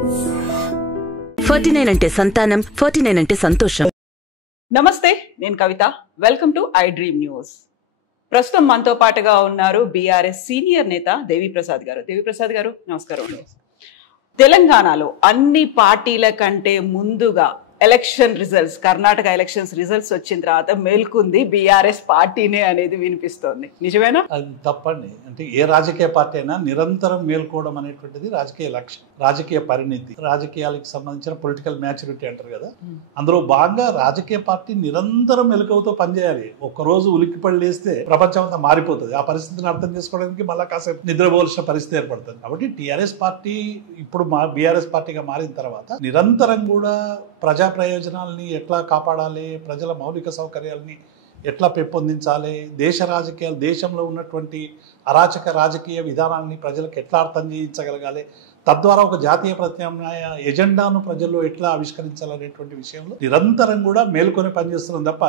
49 అంటే సంతానం, 49 అంటే సంతోషం. నమస్తే, నేను Kavitha. Welcome to I dream news. ప్రస్తుతం మనతో పాటుగా ఉన్నారు బీఆర్ఎస్ సీనియర్ నేత దేవిప్రసాద్ గారు. దేవిప్రసాద్ గారు, నమస్కారం. తెలంగాణలో అన్ని పార్టీల కంటే ముందుగా election results, Karnataka elections results వచ్చిన తర్వాత మేల్కుంది బీఆర్ఎస్ పార్టీనే అనేది వినిపిస్తోంది. నిజమేనా? అది తప్పండి. అంటే ఏ రాజకీయ పార్టీ అయినా నిరంతరం మేల్కోవడం అనేటువంటిది రాజకీయ లక్ష్యం, రాజకీయ పరిణితి, రాజకీయాలకు సంబంధించిన పొలిటికల్ మ్యాచ్యూరిటీ అంటారు కదా. అందులో భాగంగా రాజకీయ పార్టీ నిరంతరం మెలకువతో పనిచేయాలి. ఒక్కరోజు ఉలిక్కిపడి లేస్తే ప్రపంచం అంతా మారిపోతుంది. ఆ పరిస్థితిని అర్థం చేసుకోవడానికి మళ్ళా కాసేపు నిద్రపోవాల్సిన పరిస్థితి ఏర్పడుతుంది. కాబట్టి టీఆర్ఎస్ పార్టీ ఇప్పుడు బీఆర్ఎస్ పార్టీగా మారిన తర్వాత నిరంతరం కూడా ప్రజా ప్రయోజనాలని ఎట్లా కాపాడాలి, ప్రజల మౌలిక సౌకర్యాలని ఎట్లా పెంపొందించాలి, దేశ రాజకీయాలు, దేశంలో ఉన్నటువంటి అరాచక రాజకీయ విధానాన్ని ప్రజలకు ఎట్లా అర్థం చేయించగలగాలి, తద్వారా ఒక జాతీయ ప్రత్యామ్నాయ ఎజెండాను ప్రజల్లో ఎట్లా ఆవిష్కరించాలనేటువంటి విషయంలో నిరంతరం కూడా మేలుకొని పనిచేస్తున్నాం తప్ప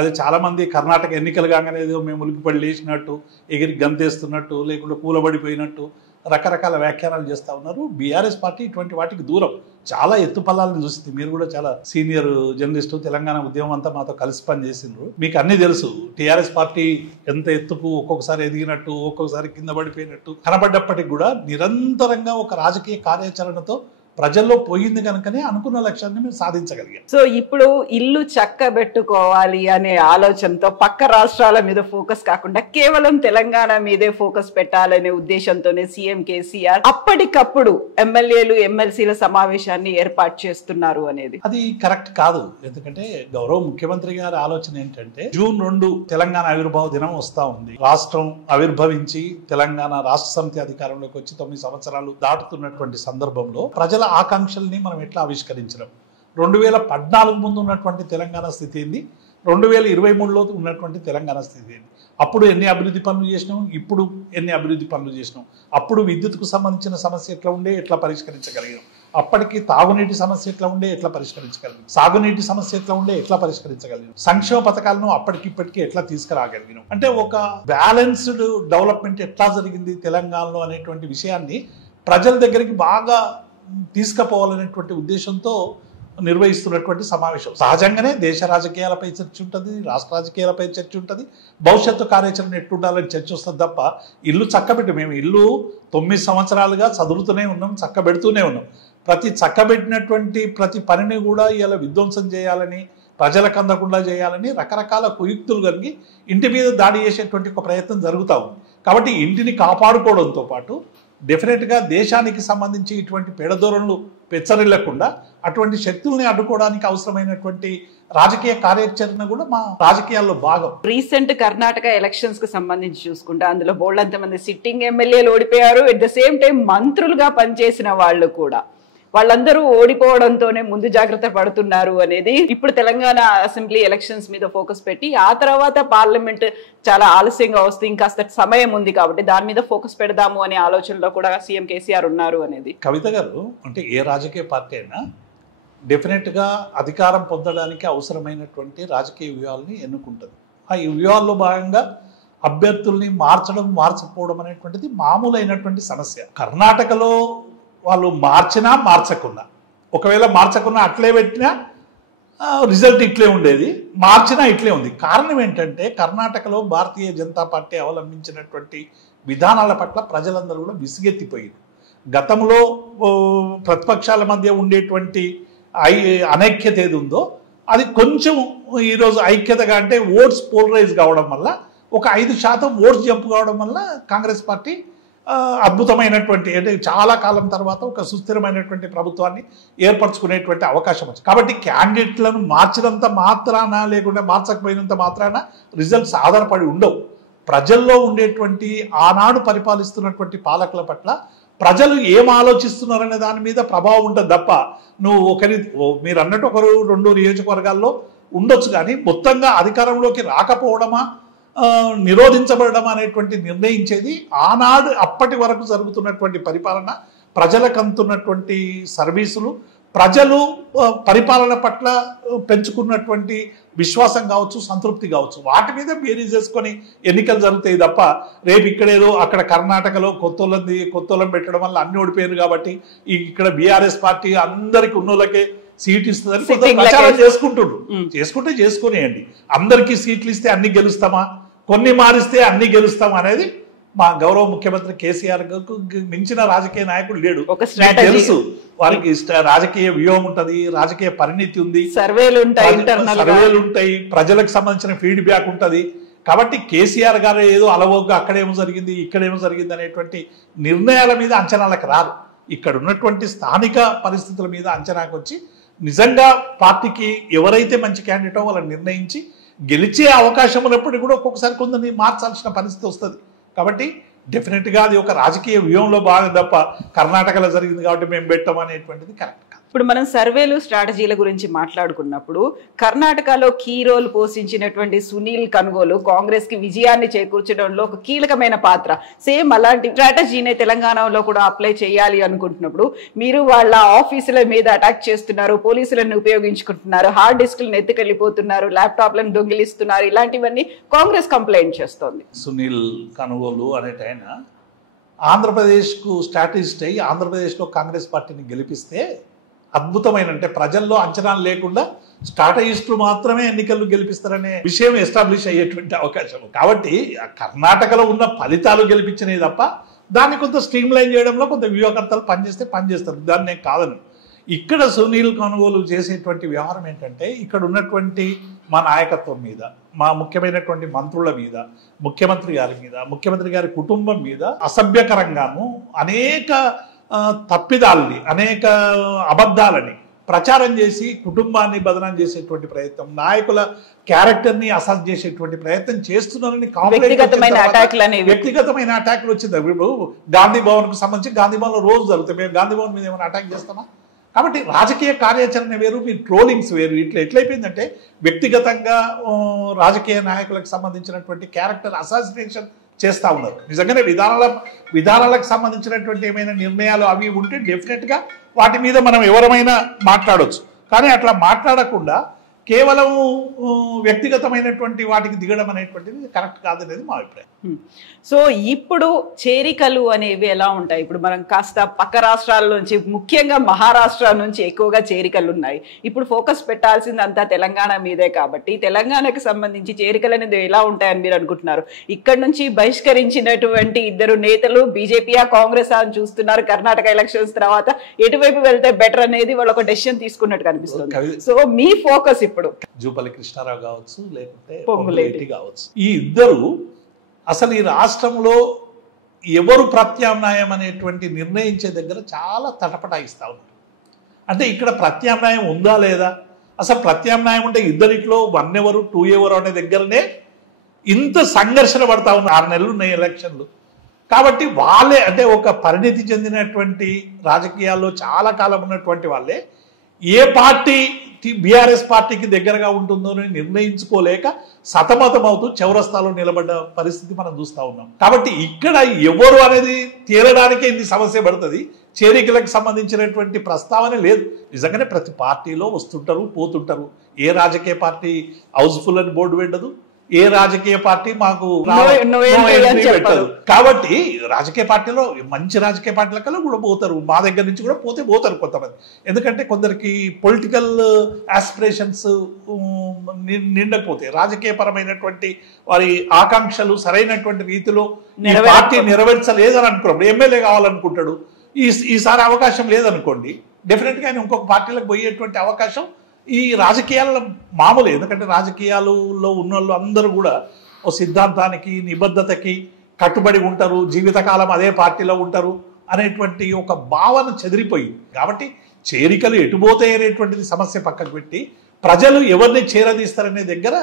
అది చాలామంది కర్ణాటక ఎన్నికలు కాగానే ఏదో మేము ఉలికిపడి లేచినట్టు, ఎగిరి గంతేస్తున్నట్టు, లేకుంటే కూలబడిపోయినట్టు రకరకాల వ్యాఖ్యానాలు చేస్తూ ఉన్నారు. బీఆర్ఎస్ పార్టీ ఇటువంటి వాటికి దూరం, చాలా ఎత్తుపల్లాలను చూసింది. మీరు కూడా చాలా సీనియర్ జర్నలిస్టు, తెలంగాణ ఉద్యమం అంతా మాతో కలిసి పనిచేసిండ్రు, మీకు అన్నీ తెలుసు. టీఆర్ఎస్ పార్టీ ఎంత ఎత్తుకు ఒక్కొక్కసారి ఎదిగినట్టు, ఒక్కొక్కసారి కింద పడిపోయినట్టు కనబడ్డప్పటికి కూడా నిరంతరంగా ఒక రాజకీయ కార్యాచరణతో ప్రజల్లో పోయింది కనుకనే అనుకున్న లక్ష్యాన్ని మేము సాధించగలిగాం. సో ఇప్పుడు ఇల్లు చక్కబెట్టుకోవాలి అనే ఆలోచనతో పక్క రాష్ట్రాల మీద ఫోకస్ కాకుండా కేవలం తెలంగాణ మీదే ఫోకస్ పెట్టాలనే ఉద్దేశంతోనే సీఎం కేసీఆర్ అప్పటికప్పుడు ఎమ్మెల్యేలు ఎమ్మెల్సీల సమావేశాన్ని ఏర్పాటు చేస్తున్నారు అనేది అది కరెక్ట్ కాదు. ఎందుకంటే గౌరవ ముఖ్యమంత్రి గారి ఆలోచన ఏంటంటే జూన్ 2 తెలంగాణ ఆవిర్భావ దినం వస్తా ఉంది. రాష్ట్రం ఆవిర్భవించి తెలంగాణ రాష్ట్ర సమితి అధికారంలోకి వచ్చి 9 సంవత్సరాలు దాటుతున్నటువంటి సందర్భంలో ప్రజల ఆకాంక్షల్ని మనం ఎట్లా ఆవిష్కరించడం, 2014 ముందు ఉన్నటువంటి తెలంగాణ స్థితి ఏంది, 2023లో ఉన్నటువంటి తెలంగాణ స్థితి ఏంది, అప్పుడు ఎన్ని అభివృద్ధి పనులు చేసినాం, ఇప్పుడు ఎన్ని అభివృద్ధి పనులు చేసినాం, అప్పుడు విద్యుత్కు సంబంధించిన సమస్య ఎట్లా ఉండే, ఎట్లా పరిష్కరించగలిగాం, అప్పటికి తాగునీటి సమస్య ఎట్లా ఉండే, ఎట్లా పరిష్కరించగలిగాం, సాగునీటి సమస్య ఎట్లా ఉండే, ఎట్లా పరిష్కరించగలిగాం, సంక్షేమ పథకాలను అప్పటికిప్పటికీ ఎట్లా తీసుకురాగలిగినాం, అంటే ఒక బ్యాలెన్స్డ్ డెవలప్మెంట్ ఎట్లా జరిగింది తెలంగాణలో అనేటువంటి విషయాన్ని ప్రజల దగ్గరికి బాగా తీసుకుపోవాలనేటువంటి ఉద్దేశంతో నిర్వహిస్తున్నటువంటి సమావేశం. సహజంగానే దేశ రాజకీయాలపై చర్చ ఉంటుంది, రాష్ట్ర రాజకీయాలపై చర్చ ఉంటుంది, భవిష్యత్తు కార్యాచరణ ఎట్టుండాలని చర్చ వస్తుంది తప్ప ఇల్లు చక్కబెట్టి, మేము ఇల్లు 9 సంవత్సరాలుగా చదువుతూనే ఉన్నాం, చక్కబెడుతూనే ఉన్నాం. చక్కబెట్టినటువంటి ప్రతి పనిని కూడా ఇలా విధ్వంసం చేయాలని, ప్రజలకు అందకుండా చేయాలని రకరకాల కుయుక్తులు కలిగి ఇంటి మీద దాడి చేసేటువంటి ఒక ప్రయత్నం జరుగుతూ ఉంది. కాబట్టి ఇంటిని కాపాడుకోవడంతో పాటు డెఫినెట్గా దేశానికి సంబంధించి ఇటువంటి పెడధోరణులు పెచ్చరిల్లకుండా అటువంటి శక్తుల్ని అడ్డుకోవడానికి అవసరమైనటువంటి రాజకీయ కార్యాచరణ కూడా మా రాజకీయాల్లో భాగం. రీసెంట్ కర్ణాటక ఎలక్షన్స్ కు సంబంధించి చూసుకుంటే అందులో బోల్డంత మంది సిట్టింగ్ ఎమ్మెల్యేలు ఓడిపోయారు. ఎట్ ద సేమ్ టైం మంత్రులుగా పనిచేసిన వాళ్ళు కూడా, వాళ్ళందరూ ఓడిపోవడంతోనే ముందు జాగ్రత్త పడుతున్నారు అనేది ఇప్పుడు తెలంగాణ అసెంబ్లీ ఎలక్షన్స్ మీద ఫోకస్ పెట్టి ఆ తర్వాత పార్లమెంట్ చాలా ఆలస్యంగా వస్తే ఇంకాస్త సమయం ఉంది కాబట్టి దాని మీద ఫోకస్ పెడదాము అనే ఆలోచనలో కూడా సీఎం కేసీఆర్ ఉన్నారు అనేది. కవిత గారు, అంటే ఏ రాజకీయ పార్టీ అయినా డెఫినెట్గా అధికారం పొందడానికి అవసరమైనటువంటి రాజకీయ వ్యూహాలని ఎన్నుకుంటుంది. ఆ వ్యూహాల్లో భాగంగా అభ్యర్థుల్ని మార్చకపోవడం అనేటువంటిది మామూలైనటువంటి సమస్య. కర్ణాటకలో వాళ్ళు మార్చినా మార్చకున్నా, ఒకవేళ మార్చకున్నా అట్లే పెట్టినా రిజల్ట్ ఇట్లే ఉండేది, మార్చినా ఇట్లే ఉంది. కారణం ఏంటంటే కర్ణాటకలో భారతీయ జనతా పార్టీ అవలంబించినటువంటి విధానాల పట్ల ప్రజలందరూ కూడా విసుగెత్తిపోయారు. గతంలో ప్రతిపక్షాల మధ్య ఉండేటువంటి అనైక్యత ఏది ఉందో అది కొంచెం ఈరోజు ఐక్యతగా, అంటే ఓట్స్ పోలరైజ్ కావడం వల్ల, ఒక 5% ఓట్స్ జంప్ కావడం వల్ల కాంగ్రెస్ పార్టీ అద్భుతమైనటువంటి, అంటే చాలా కాలం తర్వాత ఒక సుస్థిరమైనటువంటి ప్రభుత్వాన్ని ఏర్పరచుకునేటువంటి అవకాశం వచ్చింది. కాబట్టి క్యాండిడేట్లను మార్చినంత మాత్రాన, లేకుండా మార్చకపోయినంత మాత్రాన రిజల్ట్స్ ఆధారపడి ఉండవు. ప్రజల్లో ఉండేటువంటి ఆనాడు పరిపాలిస్తున్నటువంటి పాలకుల పట్ల ప్రజలు ఏం ఆలోచిస్తున్నారనే దాని మీద ప్రభావం ఉంటుంది తప్ప నువ్వు మీరు అన్నట్టు 1-2 నియోజకవర్గాల్లో ఉండొచ్చు, కానీ మొత్తంగా అధికారంలోకి రాకపోవడమా నిరోధించబడడం అనేటువంటి నిర్ణయించేది ఆనాడు అప్పటి వరకు జరుగుతున్నటువంటి పరిపాలన, ప్రజలకు అందుతున్నటువంటి సర్వీసులు, ప్రజలు పరిపాలన పట్ల పెంచుకున్నటువంటి విశ్వాసం కావచ్చు, సంతృప్తి కావచ్చు, వాటి మీద బేరీజ్ చేసుకొని ఎన్నికలు జరుగుతాయి తప్ప రేపు ఇక్కడేదో అక్కడ కర్ణాటకలో కొత్తోళ్ళని పెట్టడం వల్ల అన్ని ఓడిపోయారు కాబట్టి ఇక్కడ బీఆర్ఎస్ పార్టీ అందరికి ఉన్నోళ్ళకే సీట్ ఇస్తుందని ప్రచారం చేసుకుంటే చేసుకునేయండి. అందరికీ సీట్లు ఇస్తే అన్ని గెలుస్తామా, కొన్ని మారిస్తే అన్ని గెలుస్తామా అనేది మా గౌరవ ముఖ్యమంత్రి కేసీఆర్ మించిన రాజకీయ నాయకుడు లేడు. తెలుసు వారికి రాజకీయ వ్యూహం ఉంటది, రాజకీయ పరిణితి ఉంది, సర్వేలు ఉంటాయి, ప్రజలకు సంబంధించిన ఫీడ్బ్యాక్ ఉంటది. కాబట్టి కేసీఆర్ గారు ఏదో అలవోగా అక్కడేమో జరిగింది ఇక్కడేమో జరిగింది అనేటువంటి నిర్ణయాల మీద అంచనాలకు రారు. ఇక్కడ ఉన్నటువంటి స్థానిక పరిస్థితుల మీద అంచనాకు వచ్చి నిజంగా పార్టీకి ఎవరైతే మంచి క్యాండిడేటో వాళ్ళని నిర్ణయించి గెలిచే అవకాశం ఉన్నప్పుడు కూడా ఒక్కొక్కసారి కొందరిని మార్చాల్సిన పరిస్థితి వస్తుంది. కాబట్టి డెఫినెట్గా అది ఒక రాజకీయ వ్యూహంలో భాగం తప్ప కర్ణాటకలో జరిగింది కాబట్టి మేము పెట్టాం అనేటువంటిది కరెక్ట్. ఇప్పుడు మనం సర్వేలు స్ట్రాటజీల గురించి మాట్లాడుకున్నప్పుడు కర్ణాటకలో కీ రోల్ పోషించినటువంటి సునీల్ కనుగోలు కాంగ్రెస్ కి విజయాన్ని చేకూర్చడంలో ఒక కీలకమైన పాత్ర. సేమ్ అలాంటి స్ట్రాటజీని తెలంగాణలో కూడా అప్లై చేయాలి అనుకుంటున్నప్పుడు మీరు వాళ్ళ ఆఫీసుల మీద అటాక్ చేస్తున్నారు, పోలీసులను ఉపయోగించుకుంటున్నారు, హార్డ్ డిస్క్లను ఎత్తుకెళ్ళిపోతున్నారు, ల్యాప్టాప్లను దొంగిలిస్తున్నారు, ఇలాంటివన్నీ కాంగ్రెస్ కంప్లైంట్ చేస్తోంది. సునీల్ కనుగోలు అనేటైన ఆంధ్రప్రదేశ్కు స్ట్రాటజిస్ట్ అయ్యి ఆంధ్రప్రదేశ్లో కాంగ్రెస్ పార్టీని గెలిపిస్తే అద్భుతమైన, అంటే ప్రజల్లో అంచనాలు లేకుండా స్ట్రాటజిస్టులు మాత్రమే ఎన్నికలు గెలిపిస్తారనే విషయం ఎస్టాబ్లిష్ అయ్యేటువంటి అవకాశం. కాబట్టి కర్ణాటకలో ఉన్న ఫలితాలు గెలిపించినవి తప్ప దాన్ని కొంత స్ట్రీమ్ లైన్ చేయడంలో కొంత వ్యూహకర్తలు పనిచేస్తారు, దాన్ని నేను కాదని. ఇక్కడ సునీల్ కొనుగోలు చేసేటువంటి వ్యవహారం ఏంటంటే ఇక్కడ ఉన్నటువంటి మా నాయకత్వం మీద, మా ముఖ్యమైనటువంటి మంత్రుల మీద, ముఖ్యమంత్రి గారి కుటుంబం మీద అసభ్యకరంగాను అనేక తప్పిదాలని, అనేక అబద్ధాలని ప్రచారం చేసి కుటుంబాన్ని బదనాం చేసేటువంటి ప్రయత్నం, నాయకుల క్యారెక్టర్ని అసెస్ చేసేటువంటి ప్రయత్నం చేస్తున్నారని వ్యక్తిగతమైన అటాక్లు వచ్చింది. ఇప్పుడు గాంధీ భవన్ కు సంబంధించి గాంధీ భవన్ లో రోజు జరుగుతాయి, మేము గాంధీ భవన్ మీద ఏమైనా అటాక్ చేస్తామా? కాబట్టి రాజకీయ కార్యాచరణ వేరు, మీ ట్రోలింగ్స్ వేరు. ఎట్లయిపోయిందంటే వ్యక్తిగతంగా రాజకీయ నాయకులకు సంబంధించినటువంటి క్యారెక్టర్ అసాసినేషన్ చేస్తూ ఉన్నారు. నిజంగానే విధానాలకు సంబంధించినటువంటి ఏమైనా నిర్ణయాలు అవి ఉంటే డెఫినెట్గా వాటి మీద మనం ఎవరమైనా మాట్లాడవచ్చు. కానీ అట్లా మాట్లాడకుండా కేవలం వ్యక్తిగతమైనటువంటి వాటికి దిగడం అనేటువంటిది కరెక్ట్ కాదనేది మా అభిప్రాయం. సో ఇప్పుడు చేరికలు అనేవి ఎలా ఉంటాయి? ఇప్పుడు మనం కాస్త పక్క రాష్ట్రాల నుంచి, ముఖ్యంగా మహారాష్ట్ర నుంచి ఎక్కువగా చేరికలు ఉన్నాయి. ఇప్పుడు ఫోకస్ పెట్టాల్సింది అంతా తెలంగాణ మీదే కాబట్టి తెలంగాణకు సంబంధించి చేరికలు అనేది ఎలా ఉంటాయని మీరు అనుకుంటున్నారు? ఇక్కడ నుంచి బహిష్కరించినటువంటి ఇద్దరు నేతలు బీజేపీ కాంగ్రెస్ అని చూస్తున్నారు. కర్ణాటక ఎలక్షన్స్ తర్వాత ఎటువైపు వెళ్తే బెటర్ అనేది వాళ్ళు ఒక డెసిషన్ తీసుకున్నట్టు కనిపిస్తుంది. సో మీ ఫోకస్ ఇప్పుడు జూపల్లి కృష్ణారావు కావచ్చు, లేకుంటే పొంగులేటి కావచ్చు, ఈ ఇద్దరు అసలు ఈ రాష్ట్రంలో ఎవరు ప్రత్యామ్నాయం అనేటువంటి నిర్ణయించే దగ్గర చాలా తటపటాయిస్తా ఉన్నారు. అంటే ఇక్కడ ప్రత్యామ్నాయం ఉందా లేదా, అసలు ప్రత్యామ్నాయం ఉంటే ఇద్దరిట్లో 1 ఎవరు 2 ఎవరు అనే దగ్గరనే ఇంత సంఘర్షణ పడతా ఉన్నారు. 6 నెలలు ఉన్నాయి ఎలక్షన్లు. కాబట్టి వాళ్ళే, అంటే ఒక పరిణితి చెందినటువంటి రాజకీయాల్లో చాలా కాలం ఉన్నటువంటి వాళ్ళే ఏ పార్టీ బీఆర్ఎస్ పార్టీకి దగ్గరగా ఉంటుందో నిర్ణయించుకోలేక సతమతమవుతూ చౌరస్తాలో నిలబడ్డ పరిస్థితి మనం చూస్తూ ఉన్నాం. కాబట్టి ఇక్కడ ఎవరు అనేది తేలడానికే ఇన్ని సమస్య పడుతుంది. చేరికలకు సంబంధించినటువంటి ప్రస్తావన లేదు. నిజంగానే ప్రతి పార్టీలో వస్తుంటారు, పోతుంటారు. ఏ రాజకీయ పార్టీ హౌస్ఫుల్ అని బోర్డు పెట్టదు, ఏ రాజకీయ పార్టీ మాకు పెట్టదు. కాబట్టి రాజకీయ పార్టీలో మంచి రాజకీయ పార్టీల కల్లా కూడా పోతారు, మా దగ్గర నుంచి కూడా పోతారు కొంతమంది. ఎందుకంటే కొందరికి పొలిటికల్ ఆస్పిరేషన్స్ నిండకపోతే, రాజకీయ పరమైనటువంటి వారి ఆకాంక్షలు సరైనటువంటి రీతిలో పార్టీ నెరవేర్చలేదని అనుకున్నప్పుడు, ఎమ్మెల్యే కావాలనుకుంటాడు, ఈసారి అవకాశం లేదనుకోండి, డెఫినెట్గా ఆయన ఇంకొక పార్టీలకు పోయేటువంటి అవకాశం ఈ రాజకీయాల మామూలు. ఎందుకంటే రాజకీయాలలో ఉన్న వాళ్ళు అందరూ కూడా ఓ సిద్ధాంతానికి, నిబద్ధతకి కట్టుబడి ఉంటారు, జీవితకాలం అదే పార్టీలో ఉంటారు అనేటువంటి ఒక భావన చెదిరిపోయింది. కాబట్టి చేరికలు ఎటుపోతాయి అనేటువంటిది సమస్య పక్కకు పెట్టి ప్రజలు ఎవరిని చేరదీస్తారనే దగ్గర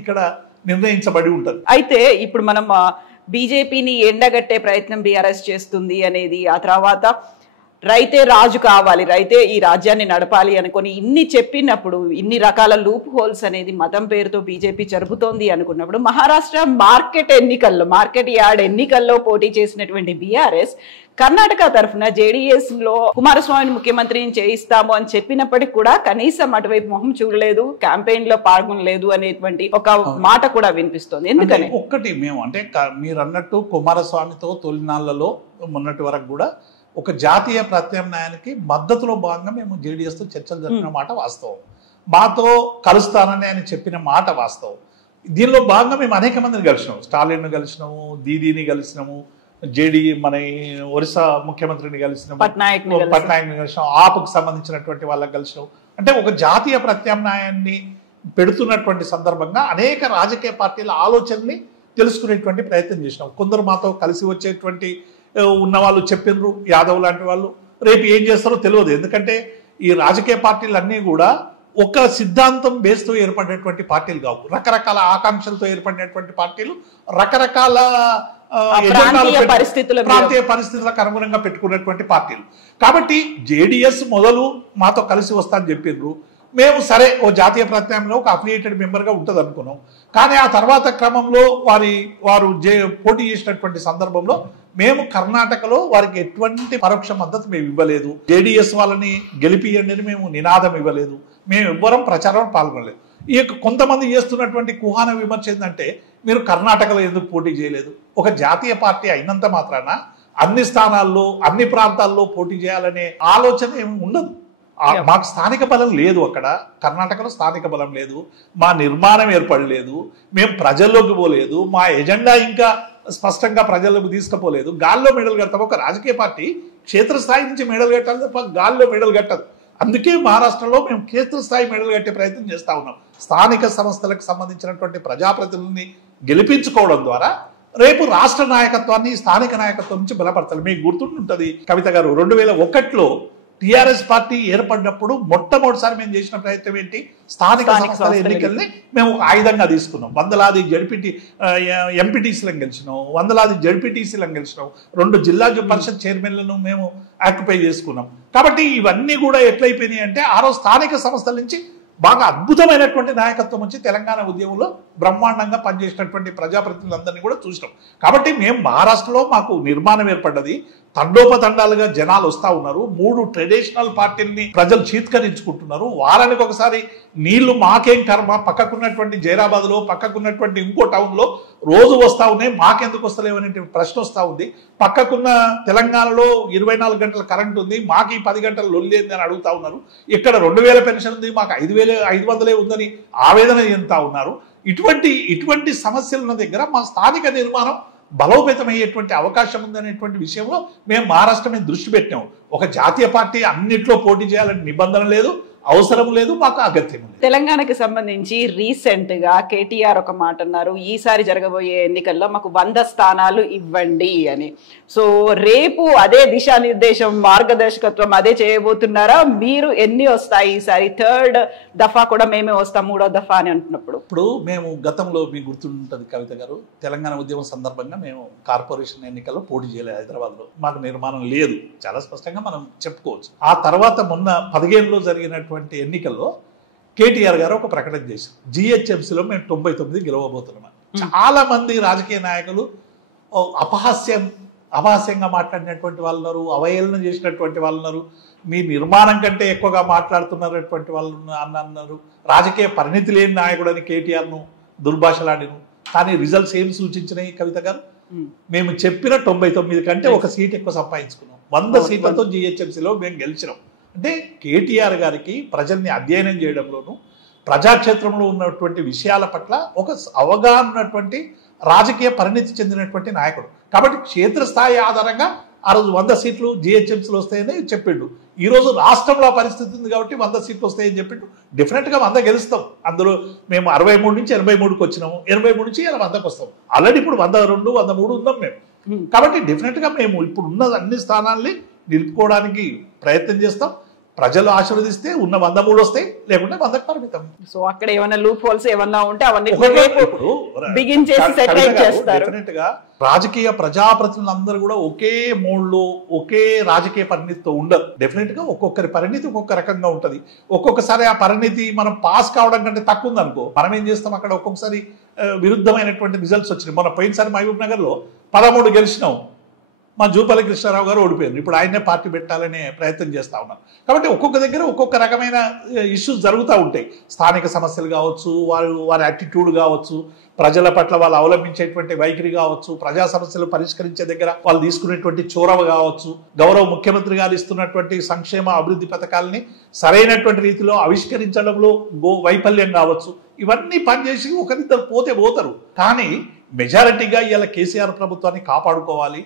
ఇక్కడ నిర్ణయించబడి ఉంటుంది. అయితే ఇప్పుడు మనం బీజేపీని ఎండగట్టే ప్రయత్నం బీఆర్ఎస్ చేస్తుంది అనేది, ఆ తర్వాత రైతే రాజు కావాలి, రైతే ఈ రాజ్యాన్ని నడపాలి అనుకొని ఇన్ని చెప్పినప్పుడు, ఇన్ని రకాల లూప్ హోల్స్ అనేది మతం పేరుతో బీజేపీ జరుపుతోంది అనుకున్నప్పుడు, మహారాష్ట్ర మార్కెట్ యార్డ్ ఎన్నికల్లో పోటీ చేసినటువంటి బీఆర్ఎస్ కర్ణాటక తరఫున జేడీఎస్ లో కుమారస్వామిని ముఖ్యమంత్రిని చేయిస్తాము అని చెప్పినప్పటికీ కూడా కనీసం అటువైపు మొహం చూడలేదు, క్యాంపెయిన్ లో పాల్గొనలేదు అనేటువంటి ఒక మాట కూడా వినిపిస్తోంది. ఎందుకని ఒక్కటి మేము అంటే మీరు అన్నట్టు కుమారస్వామితో తొలినాళ్లలో మొన్నటి వరకు కూడా ఒక జాతీయ ప్రత్యామ్నాయానికి మద్దతులో భాగంగా మేము జేడీఎస్ తో చర్చలు జరిపిన మాట వాస్తవం, మాతో కలుస్తానని ఆయన చెప్పిన మాట వాస్తవం. దీనిలో భాగంగా మేము అనేక మందిని కలిసినాము, స్టాలిన్ కలిసినాము, దీదీని కలిసినాము, మన ఒరిస్సా ముఖ్యమంత్రిని కలిసినాము, పట్నాయక్ని కలిసినాం, ఆపుకు సంబంధించినటువంటి వాళ్ళకి కలిసినాం. అంటే ఒక జాతీయ ప్రత్యామ్నాయాన్ని పెడుతున్నటువంటి సందర్భంగా అనేక రాజకీయ పార్టీల ఆలోచనని తెలుసుకునేటువంటి ప్రయత్నం చేసినాం. కొందరు మాతో కలిసి వచ్చేటువంటి ఉన్న వాళ్ళు చెప్పినారు, యాదవ్ లాంటి వాళ్ళు రేపు ఏం చేస్తారో తెలియదు. ఎందుకంటే ఈ రాజకీయ పార్టీలు అన్నీ కూడా ఒక సిద్ధాంతం బేస్తో ఏర్పడినటువంటి పార్టీలు కావు, రకరకాల ఆకాంక్షలతో ఏర్పడినటువంటి పార్టీలు, రకరకాల ప్రాంతీయ పరిస్థితులకు అనుగుణంగా పెట్టుకున్నటువంటి పార్టీలు. కాబట్టి జేడీఎస్ మొదలు మాతో కలిసి వస్తానని చెప్పిండ్రు, మేము సరే ఓ జాతీయ ప్రత్యామ్నాయంలో ఒక అఫిలియేటెడ్ మెంబర్గా ఉంటుంది అనుకున్నాం. కానీ ఆ తర్వాత క్రమంలో వారు పోటీ చేసినటువంటి సందర్భంలో మేము కర్ణాటకలో వారికి ఎటువంటి పరోక్ష మద్దతు మేము ఇవ్వలేదు, జేడీఎస్ వాళ్ళని గెలిపియండి అని మేము నినాదం ఇవ్వలేదు, మేము ఎవ్వరం ప్రచారంలో పాల్గొనలేదు. ఈ కొంతమంది చేస్తున్నటువంటి కుహాన విమర్శ ఏంటంటే మీరు కర్ణాటకలో ఎందుకు పోటీ చేయలేదు? ఒక జాతీయ పార్టీ అయినంత మాత్రాన అన్ని స్థానాల్లో అన్ని ప్రాంతాల్లో పోటీ చేయాలనే ఆలోచన ఏమి ఉండదు. మాకు స్థానిక బలం లేదు, అక్కడ కర్ణాటకలో స్థానిక బలం లేదు, మా నిర్మాణం ఏర్పడలేదు, మేము ప్రజల్లోకి పోలేదు, మా ఎజెండా ఇంకా స్పష్టంగా ప్రజల్లోకి తీసుకుపోలేదు. గాల్లో మెడలు కడతాం. ఒక రాజకీయ పార్టీ క్షేత్రస్థాయి నుంచి మెడలు కట్టాలి తప్ప గాల్లో మెడలు కట్టదు. అందుకే మహారాష్ట్రలో మేము క్షేత్రస్థాయి మెడలు కట్టే ప్రయత్నం చేస్తా ఉన్నాం. స్థానిక సంస్థలకు సంబంధించినటువంటి ప్రజాప్రతినిధుల్ని గెలిపించుకోవడం ద్వారా రేపు రాష్ట్ర నాయకత్వాన్ని స్థానిక నాయకత్వం నుంచి బలపడతారు. మీకు గుర్తుంటుంది కవిత గారు, 2001లో టీఆర్ఎస్ పార్టీ ఏర్పడినప్పుడు మొట్టమొదటిసారి మేము చేసిన ప్రయత్నం ఏంటి? స్థానిక సంస్థల ఎన్నికల్ని మేము ఒక ఆయుధంగా తీసుకున్నాం. వందలాది ఎంపీటీసీలను గెలిచినాం, వందలాది జడ్పీటీసీలను గెలిచినాం, 2 జిల్లా పరిషత్ చైర్మన్లను మేము ఆక్యుపై చేసుకున్నాం. కాబట్టి ఇవన్నీ కూడా ఎట్లయిపోయినాయి అంటే ఆ రోజు స్థానిక సంస్థల నుంచి బాగా అద్భుతమైనటువంటి నాయకత్వం వచ్చి తెలంగాణ ఉద్యమంలో బ్రహ్మాండంగా పనిచేసినటువంటి ప్రజాప్రతినిధులందరినీ కూడా చూసినాం. కాబట్టి మేము మహారాష్ట్రలో మాకు నిర్మాణం ఏర్పడ్డది, తండోపతండాలుగా జనాలు వస్తూ ఉన్నారు, 3 ట్రెడిషనల్ పార్టీల్ని ప్రజలు చీత్కరించుకుంటున్నారు. వారానికి ఒకసారి నీళ్లు మాకేం కర్మ, పక్కకున్నటువంటి జైరాబాద్లో పక్కకున్నటువంటి ఇంకో టౌన్లో రోజు వస్తూ ఉన్నాయి, మాకెందుకు వస్తలేవు అనే ప్రశ్న వస్తూ ఉంది. పక్కకున్న తెలంగాణలో 24 గంటల కరెంట్ ఉంది, మాకు ఈ 10 గంటలు లొల్లేంది అని అడుగుతా ఉన్నారు. ఇక్కడ 2000 పెన్షన్ ఉంది, మాకు 5500 ఉందని ఆవేదన చెందుతా ఉన్నారు. ఇటువంటి సమస్యలున్న దగ్గర మా స్థానిక నిర్మాణం బలోపేతమయ్యేటువంటి అవకాశం ఉందనేటువంటి విషయంలో మేము మహారాష్ట్ర మీద దృష్టి పెట్టాం. ఒక జాతీయ పార్టీ అన్నిట్లో పోటీ చేయాలని నిబంధన లేదు, అవసరం లేదు, మాకు అగత్యం లేదు. తెలంగాణకి సంబంధించి రీసెంట్ గా కేటీఆర్ ఒక మాట అన్నారు, ఈసారి జరగబోయే ఎన్నికల్లో మాకు 100 స్థానాలు ఇవ్వండి అని. సో రేపు అదే దిశానిర్దేశం, మార్గదర్శకత్వం అదే చేయబోతున్నారా? మీరు ఎన్ని వస్తాయి ఈసారి? 3rd దఫా కూడా మేమే వస్తాం, 3వ దఫా అని అంటున్నప్పుడు ఇప్పుడు మేము గతంలో మీకు గుర్తుంటుంది కవిత గారు, తెలంగాణ ఉద్యమం సందర్భంగా మేము కార్పొరేషన్ ఎన్నికల్లో పోటీ చేయలేదు. హైదరాబాద్లో మాకు నిర్మాణం లేదు, చాలా స్పష్టంగా మనం చెప్పుకోవచ్చు. ఆ తర్వాత మొన్న 15లో జరిగినటువంటి ఎన్నికల్లో కేటీఆర్ గారు ఒక ప్రకటన చేశారు, జిహెచ్ఎంసీలో మేము 99 గెలవబోతున్నాం. చాలా మంది రాజకీయ నాయకులు అపహాస్యంగా మాట్లాడినటువంటి వాళ్ళు ఉన్నారు, అవహేళన చేసినటువంటి వాళ్ళు ఉన్నారు, మీ నిర్మాణం కంటే ఎక్కువగా మాట్లాడుతున్నటువంటి వాళ్ళు అన్నారు, రాజకీయ పరిణితి లేని నాయకుడు అని కేటీఆర్ను దుర్భాషలాడిను. కానీ రిజల్ట్స్ ఏం సూచించినాయి కవిత గారు? మేము చెప్పిన 99 కంటే ఒక సీట్ ఎక్కువ సంపాదించుకున్నాం. 100 సీట్లతో జిహెచ్ఎంసీలో మేము గెలిచినాం. అంటే కేటీఆర్ గారికి ప్రజల్ని అధ్యయనం చేయడంలోనూ ప్రజాక్షేత్రంలో ఉన్నటువంటి విషయాల పట్ల ఒక అవగాహన ఉన్నటువంటి రాజకీయ పరిణితి చెందినటువంటి నాయకుడు. కాబట్టి క్షేత్రస్థాయి ఆధారంగా ఆ రోజు 100 సీట్లు జిహెచ్ఎంసీలు వస్తాయని చెప్పిండు. ఈ రోజు రాష్ట్రంలో పరిస్థితి ఉంది కాబట్టి 100 సీట్లు వస్తాయని చెప్పిండు. డెఫినెట్గా 100 గెలుస్తాం. అందులో మేము 63 నుంచి 83కి వచ్చినాము, 83 నుంచి 100కి వస్తాం. ఆల్రెడీ ఇప్పుడు 102, 103 ఉన్నాం మేము. కాబట్టి డెఫినెట్గా మేము ఇప్పుడు ఉన్న అన్ని స్థానాల్ని నిలుపుకోవడానికి ప్రయత్నం చేస్తాం. ప్రజలు ఆశీర్వదిస్తే ఉన్న 103 వస్తాయి, లేకుంటే 100కు పరిమితం. సో అక్కడ ఏమైనా లూప్ హోల్స్ ఏమన్నా ఉంటే అవన్నీ బిగిన్ చేసి సెటిల్ చేస్తారు. డెఫినెట్ గా రాజకీయ ప్రజాప్రతినిధులందరూ కూడా ఒకే మోడ్లో ఒకే రాజకీయ పరిణితితో ఉండరు. డెఫినెట్ గా ఒక్కొక్కరి పరిణితి ఒక్కొక్క రకంగా ఉంటది. ఒక్కొక్కసారి ఆ పరిణితి మనం పాస్ కావడం కంటే తక్కువ ఉందనుకో, మనం ఏం చేస్తాం అక్కడ ఒక్కొక్కసారి విరుద్ధమైనటువంటి రిజల్ట్స్ వచ్చినాయి. మన పోయినసారి మహబూబ్ నగర్ లో 13 గెలిచినాం, మా జూపల్లి కృష్ణారావు గారు ఓడిపోయారు. ఇప్పుడు ఆయనే పార్టీ పెట్టాలనే ప్రయత్నం చేస్తూ ఉన్నారు. కాబట్టి ఒక్కొక్క దగ్గర ఒక్కొక్క రకమైన ఇష్యూస్ జరుగుతూ ఉంటాయి. స్థానిక సమస్యలు కావచ్చు, వారి యాటిట్యూడ్ కావచ్చు, ప్రజల పట్ల వాళ్ళు అవలంబించేటువంటి వైఖరి కావచ్చు, ప్రజా సమస్యలు పరిష్కరించే దగ్గర వాళ్ళు తీసుకునేటువంటి చొరవ కావచ్చు, గౌరవ ముఖ్యమంత్రి గారు ఇస్తున్నటువంటి సంక్షేమ అభివృద్ధి పథకాలని సరైనటువంటి రీతిలో ఆవిష్కరించడంలో వైఫల్యం కావచ్చు, ఇవన్నీ పనిచేసి ఒకరిద్దరు పోతారు. కానీ మెజారిటీగా ఇవాళ కేసీఆర్ ప్రభుత్వాన్ని కాపాడుకోవాలి,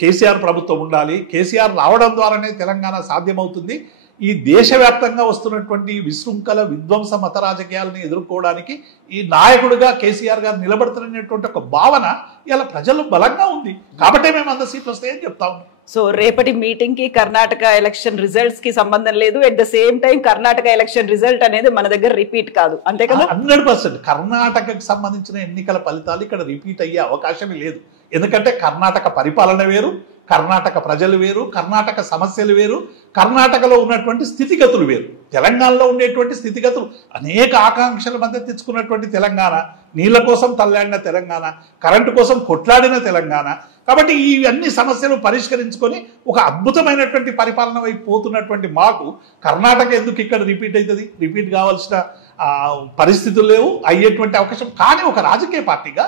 కేసీఆర్ ప్రభుత్వం ఉండాలి, కేసీఆర్ రావడం ద్వారానే తెలంగాణ సాధ్యమవుతుంది. ఈ దేశవ్యాప్తంగా వస్తున్నటువంటి విశృంఖల విధ్వంస మత రాజకీయాలను ఎదుర్కోవడానికి ఈ నాయకుడిగా కేసీఆర్ గారు నిలబడుతున్నటువంటి ఒక భావన ఇలా ప్రజలు బలంగా ఉంది. కాబట్టి మేము 100 సీట్లు వస్తాయని చెప్తా ఉన్నాం. సో రేపటి మీటింగ్ కి కర్ణాటక ఎలక్షన్ రిజల్ట్స్ కి సంబంధం లేదు. At the same time Karnataka election result అనేది మన దగ్గర రిపీట్ కాదు, అంతే కదా? 100% కర్ణాటకకు సంబంధించిన ఎన్నికల ఫలితాలు ఇక్కడ రిపీట్ అయ్యే అవకాశమే లేదు. ఎందుకంటే కర్ణాటక పరిపాలన వేరు, కర్ణాటక ప్రజలు వేరు, కర్ణాటక సమస్యలు వేరు, కర్ణాటకలో ఉన్నటువంటి స్థితిగతులు వేరు. తెలంగాణలో ఉండేటువంటి స్థితిగతులు అనేక ఆకాంక్షల మధ్య తెచ్చుకున్నటువంటి తెలంగాణ, నీళ్ల కోసం తల్లాడిన తెలంగాణ, కరెంటు కోసం కొట్లాడిన తెలంగాణ. కాబట్టి ఈ అన్ని సమస్యలు పరిష్కరించుకొని ఒక అద్భుతమైనటువంటి పరిపాలన వైపు పోతున్నటువంటి మాకు కర్ణాటక ఎందుకు ఇక్కడ రిపీట్ అవుతుంది? రిపీట్ కావాల్సిన పరిస్థితులు లేవు, అయ్యేటువంటి అవకాశం. కానీ ఒక రాజకీయ పార్టీగా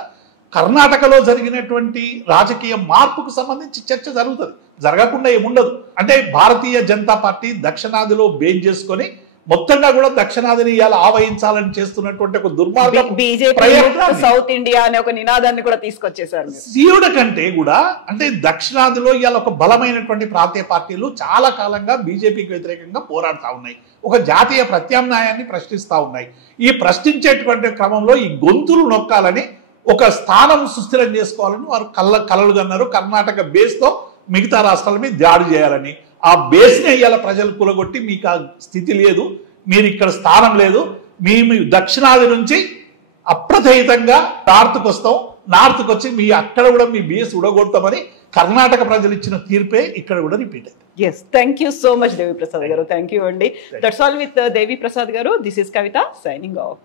కర్ణాటకలో జరిగినటువంటి రాజకీయ మార్పుకు సంబంధించి చర్చ జరుగుతుంది, జరగకుండా ఏముండదు. అంటే భారతీయ జనతా పార్టీ దక్షిణాదిలో బేస్ చేసుకొని మొత్తంగా కూడా దక్షిణాదిని ఇవాళ ఆవహించాలని చేస్తున్నటువంటి ఒక దుర్మార్గం. సౌత్ ఇండియా అనే ఒక నినాదాన్ని కూడా తీసుకొచ్చేసారు. సీయుడ కంటే కూడా అంటే దక్షిణాదిలో ఇవాళ ఒక బలమైనటువంటి ప్రాంతీయ పార్టీలు చాలా కాలంగా బీజేపీకి వ్యతిరేకంగా పోరాడుతూ ఉన్నాయి, ఒక జాతీయ ప్రత్యామ్నాయాన్ని ప్రశ్నిస్తూ ఉన్నాయి. ఈ ప్రశ్నించేటువంటి క్రమంలో ఈ గొంతులు నొక్కాలని, ఒక స్థానం సుస్థిరం చేసుకోవాలని వారు కలలు కన్నారు. కర్ణాటక బేస్తో మిగతా రాష్ట్రాల మీద దాడి చేయాలని. ఆ బేస్ని ఇవాళ ప్రజలు కూలగొట్టి మీకు ఆ స్థితి లేదు, మీరు ఇక్కడ స్థానం లేదు, మేము దక్షిణాది నుంచి అప్రతిహితంగా నార్త్కి వస్తాం, నార్త్కి వచ్చి మీ అక్కడ కూడా మీ బేస్ ఉడగొడతామని కర్ణాటక ప్రజలు ఇచ్చిన తీర్పే ఇక్కడ కూడా రిపీట్ అయింది. Yes, thank you so much, Devi Prasad garu. Thank you, Andy. That's all with Devi Prasad garu. This is Kavita signing off.